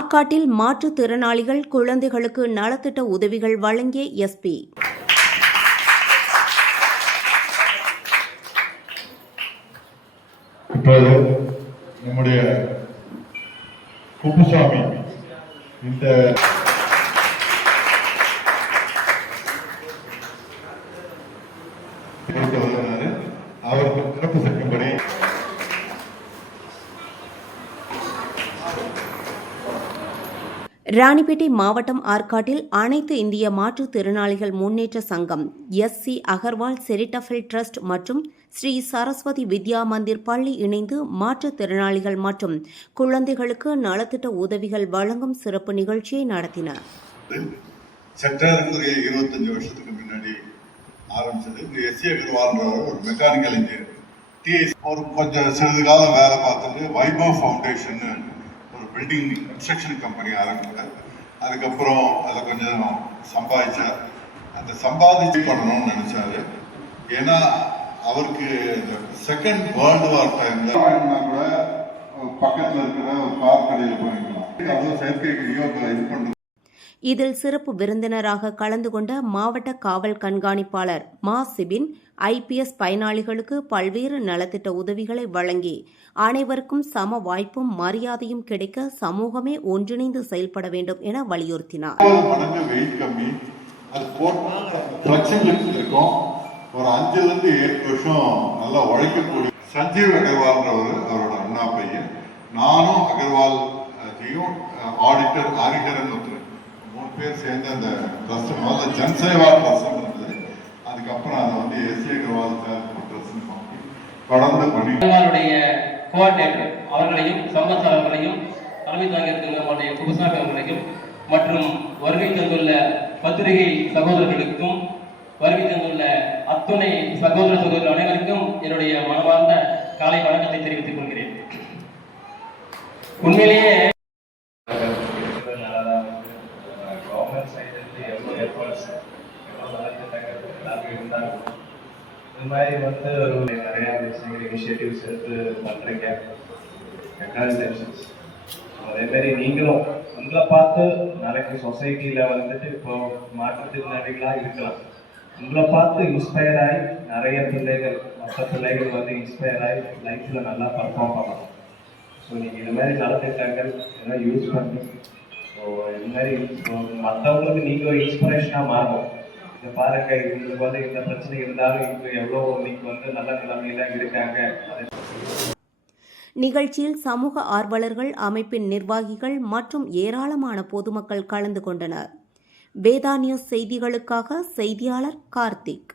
ஆற்காட்டில் மாற்றுத்திறனாளிகள் குழந்தைகளுக்கு நலத்திட்ட உதவிகள் வழங்கிய எஸ்பி. இப்போது நம்முடைய குப்புசாமி இந்த அவருக்கு சிறப்பு செய்யும்படி ராணிப்பேட்டை மாவட்டம் ஆற்காட்டில் அனைத்து இந்திய மாற்றுத்திறனாளிகள் முன்னேற்ற சங்கம், எஸ்.சி. அகர்வால் சேரிட்டபிள் டிரஸ்ட் மற்றும் ஸ்ரீ சரஸ்வதி வித்யா மந்திர் பள்ளி இணைந்து மாற்றுத்திறனாளிகள் மற்றும் குழந்தைகளுக்கு நலத்திட்ட உதவிகள் வழங்கும் சிறப்பு நிகழ்ச்சியை நடத்தின. சற்றேறக்குரிய 25 வருஷத்துக்கு முன்னாடி ஆரம்பிச்சது. இந்த எஸ்.சி. அகர்வால்ன்ற ஒரு மெக்கானிக்கல் இன்ஜினியர் ஒரு கொஞ்சம் சிறிது காலம் வேலை பார்த்துட்டு வைபவ் ஃபவுண்டேஷன் ஒரு பில்டிங் கன்ஸ்ட்ரக்ஷன் கம்பெனி ஆரம்பித்தார். அதுக்கப்புறம் அதை கொஞ்சம் சம்பாதிச்சார். அந்த சம்பாதிச்சு பண்ணணும்னு நினைச்சாரு. ஏன்னா அவருக்கு இந்த செகண்ட் வேர்ல்டு வார் டைம்ல கூட பக்கத்தில் இருக்கிற ஒரு கார் கடையில் போயிருக்கலாம். அவ்வளோ செயற்கை இது பண்ணுறது. இதில் சிறப்பு விருந்தினராக கலந்து கொண்ட மாவட்ட காவல் கண்காணிப்பாளர் மா சிபின், IPS பயனாளிகளுக்கு பல்வேறு நலத்திட்ட உதவிகளை வழங்கி அனைவருக்கும் சம வாய்ப்பும் மரியாதையும் கிடைக்க சமூகமே ஒன்றிணைந்து செயல்பட வேண்டும் என வலியுறுத்தினார். ஒரு 5 to 7 வருஷம் நல்லா உழைக்கக்கூடிய சஞ்சீவ் அகர்வால்ன்றவர் அவரோட அண்ணா பையன். நானும் அகர்வால் ஜியும் ஆடிட்டர் ஹரிஹரன் ஒருத்தர் 3 பேர் சேர்ந்து அந்த ட்ரஸ்ட் முதல்ல ஜன்சேவா ட்ரஸ்ட் இருந்தது. அதுக்கப்புறம் அதை வந்து எஸ்.சி. அகர்வால் ட்ரஸ்ட் தொடர்ந்து பண்ணி கோஆர்டினேட்டர் அவர்களையும், சம்பத் அவர்களையும், தலைமை தாங்கியிருக்கிற நம்முடைய குப்புசாமி அவர்களையும் மற்றும் வருகை தந்துள்ள பத்திரிகை சகோதரர்களுக்கும் வருகை தந்துள்ள அத்துணை சகோதரர்கள் அனைவருக்கும் என்னுடைய மனமார்ந்த காலை வணக்கத்தை தெரிவித்துக் கொள்கிறேன். உண்மையிலேயே கவர்மெண்ட் சைட்லேருந்து எவ்வளோ எஃபர்ட்ஸ் எவ்வளோ நலத்திட்டங்கள் இருந்தாலும் இது மாதிரி வந்து ஒரு நிறையா விஷயங்கள் இனிஷியேட்டிவ்ஸ் எடுத்து பண்ணுறீங்க. கங்க்ராச்சுலேஷன்ஸ். அதேமாரி நீங்களும் உங்களை பார்த்து நாளைக்கு சொசைட்டியில் வந்துட்டு இப்போ மாற்றுத்திறனாளிகளாக இருக்கலாம். உங்களை பார்த்து இன்ஸ்பயர் ஆகி நிறைய பிள்ளைகள், மற்ற பிள்ளைகள் வந்து இன்ஸ்பயர் ஆகி லைஃப்பில் நல்லா பர்ஃபார்ம் பண்ணலாம். ஸோ நீங்கள் இது மாதிரி நலத்திட்டங்கள் எல்லாம் யூஸ் பண்ணி ஸோ இது மாதிரி மற்றவங்களுக்கு நீங்கள் இன்ஸ்பிரேஷனாக மாறும். இதை பாருங்க, இவங்களுக்கு வந்து இந்த பிரச்சனை இருந்தாலும் இவங்க எவ்வளோ இன்னைக்கு வந்து நல்ல நிலைமையில இருக்காங்க. நிகழ்ச்சியில் சமூக ஆர்வலர்கள், அமைப்பின் நிர்வாகிகள் மற்றும் ஏராளமான பொதுமக்கள் கலந்து கொண்டனர். வேதா நியூஸ் செய்திகளுக்காக செய்தியாளர் கார்த்திக்.